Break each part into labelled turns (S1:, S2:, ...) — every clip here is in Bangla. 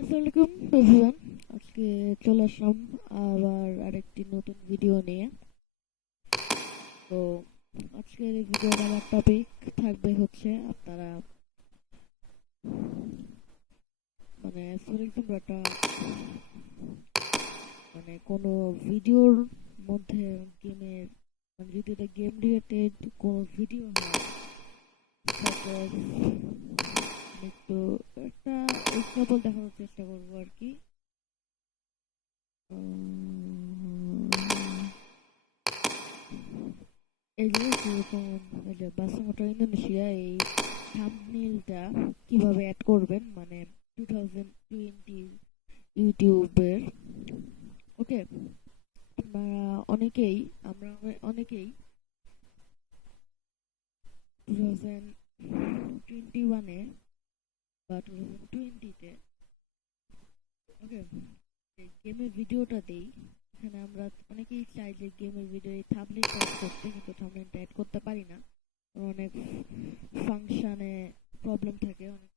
S1: আসসালামাইকুম এভরিওয়ান আজকে চলে আসলাম আবার আরেকটি নতুন ভিডিও নিয়ে। তো আজকের এই ভিডিওর আমার টপিক থাকবে হচ্ছে আপনারা মানে ফর এক্সাম্পল একটা মানে কোনো ভিডিওর মধ্যে গেমের মানে যদি এটা গেম রিলেটেড কোনো ভিডিও হয় as একটু একটা দেখানোর চেষ্টা করব আর কি। এই যে যেরকম যে ইন্দোনেশিয়া, এই থাম্বনেইলটা কীভাবে অ্যাড করবেন মানে টু থাউজেন্ড টোয়েন্টি ইউটিউবের। ওকে? আপনারা অনেকেই, আমরা অনেকেই টু থাউজেন্ড টোয়েন্টি ওয়ানে বা টু থাউজেন্ড টোয়েন্টিতে ওকে গেমের ভিডিওটা দেই এখানে আমরা অনেকেই চাই যে গেমের ভিডিও এই থামনেলটা অ্যাড করতে, কিন্তু থামনেলটা অ্যাড করতে পারি না। অনেক ফাংশনে প্রবলেম থাকে, অনেক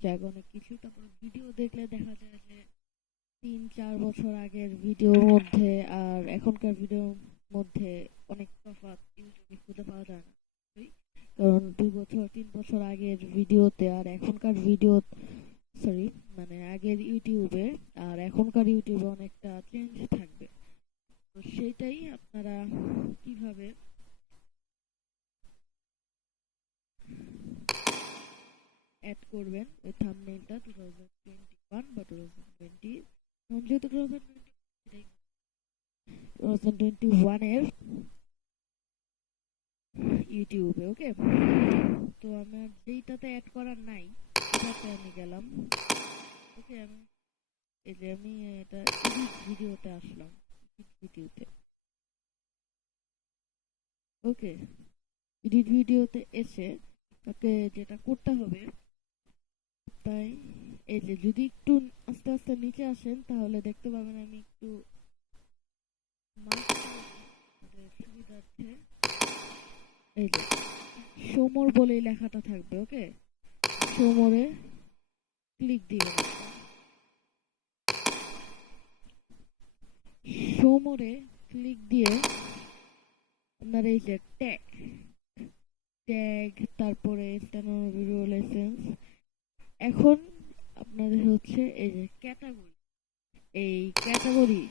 S1: জায়গায় অনেক কিছু। তারপর ভিডিও দেখলে দেখা যায় যে তিন, চার বছর আগের ভিডিওর মধ্যে আর এখনকার ভিডিওর মধ্যে অনেক তফাৎ ইউটিউবে খুঁজে পাওয়া যায় না? কারণ দুই বছর তিন বছর আগের ভিডিওতে আর এখনকার ভিডিও সরি মানে আগের ইউটিউবে আর এখনকার ইউটিউবে অনেকটা চেঞ্জ থাকবে। তো সেইটাই আপনারা কীভাবে অ্যাড করবেন? ওই থাম্বনেইলটা টু থাউজেন্ড টোয়েন্টি ওয়ান বা টু থাউজেন্ড টোয়েন্টি যেহেতু two thousand twenty two thousand twenty ওয়ানের ইউটিউবে ওকে তো আমার যেইটাতে অ্যাড করার নাই, সেটাতে আমি গেলাম ওকে আমি, এই যে আমি এটা ভিডিওতে আসলাম এডিট ভিডিওতে ওকে এডিট ভিডিওতে এসে, তাকে যেটা করতে হবে, তাই, এই যে যদি একটু আস্তে আস্তে নিচে আসেন, তাহলে দেখতে পাবেন আমি একটু সুবিধার্থে এই যে, সোমর বলেই লেখাটা থাকবে, ওকে? সোমরে ক্লিক দিবেন সোমরে ক্লিক দিয়ে আপনার এই যে ট্যাগ ট্যাগ তারপরে ভিডিও লাইসেন্স এখন আপনাদের হচ্ছে এই যে ক্যাটাগরি এই ক্যাটাগরি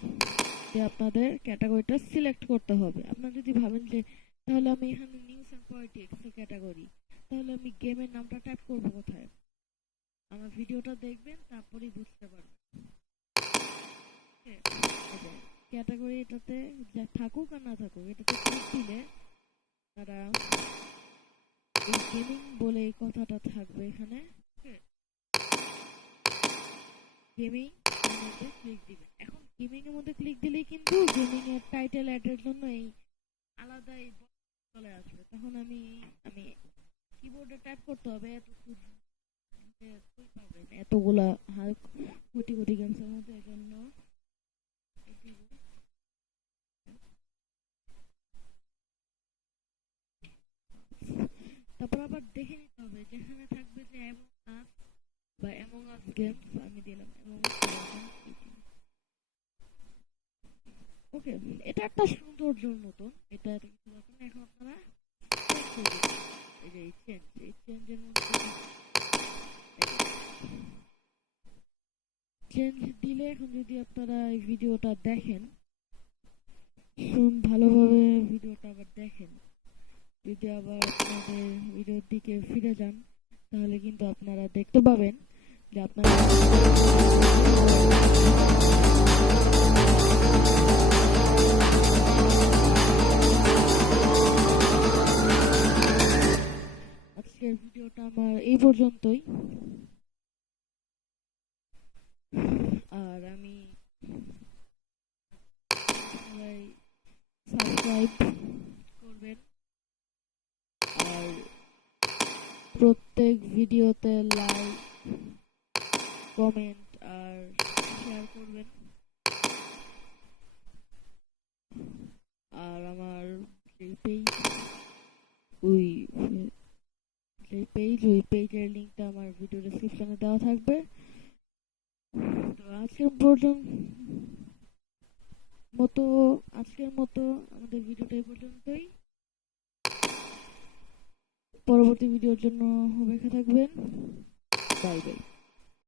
S1: যে আপনাদের ক্যাটাগরিটা সিলেক্ট করতে হবে। আপনারা যদি ভাবেন যে তাহলে আমি এখানে নিউজ অ্যান্ড পলিটিক্স ক্যাটাগরি তাহলে আমি গেমের নামটা টাইপ করব কোথায়? আমার ভিডিওটা দেখবেন, তারপরেই বুঝতে পারবেন। ক্যাটাগরি এটাতে যা থাকুক আর না থাকুক, এটাতে ক্লিক দিলে তারা এই গেমিং বলে এই কথাটা থাকবে এখানে। গেমিং মধ্যে ক্লিক দিবেন। এখন গেমিং এর মধ্যে ক্লিক দিলেই কিন্তু গেমিং এর টাইটেল অ্যাডের জন্য এই আলাদাই চলে আসবে। তখন আমি আমি কিবোর্ডে টাইপ করতে হবে এত পাবেন এতগুলা হাল কোটি কোটি গেমসের মধ্যে জন্য তারপর আবার দেখে নিতে হবে, যেখানে থাকবে যে এমন আস বা এমন আস গেমস আমি দিলাম। এমন ওকে এটা একটা সৌন্দর্যর মতন এটা কিছু ব্যাপার এখন আপনারা। এই যে এই চেঞ্জ এই চেঞ্জের মধ্যে চেঞ্জ দিলে এখন যদি আপনারা এই ভিডিওটা দেখেন শুন ভালোভাবে ভিডিওটা আবার দেখেন যদি আবার আপনাদের ভিডিওর দিকে ফিরে যান, তাহলে কিন্তু আপনারা দেখতে পাবেন যে আপনারা আজকের ভিডিওটা আমার এই পর্যন্তই। আর আমি সবাই সাবস্ক্রাইব করবেন। আর প্রত্যেক ভিডিওতে লাইক কমেন্ট আর শেয়ার করবেন। আর আমার ওই পেজ ওই পেজের লিঙ্কটা আমার ভিডিও ডিসক্রিপশনে দেওয়া থাকবে। তো আজকের পর্যন্ত মতো, আজকের মতো আমাদের ভিডিওটা এই পর্যন্তই। পরবর্তী ভিডিওর জন্য অপেক্ষা থাকবেন। Bye bye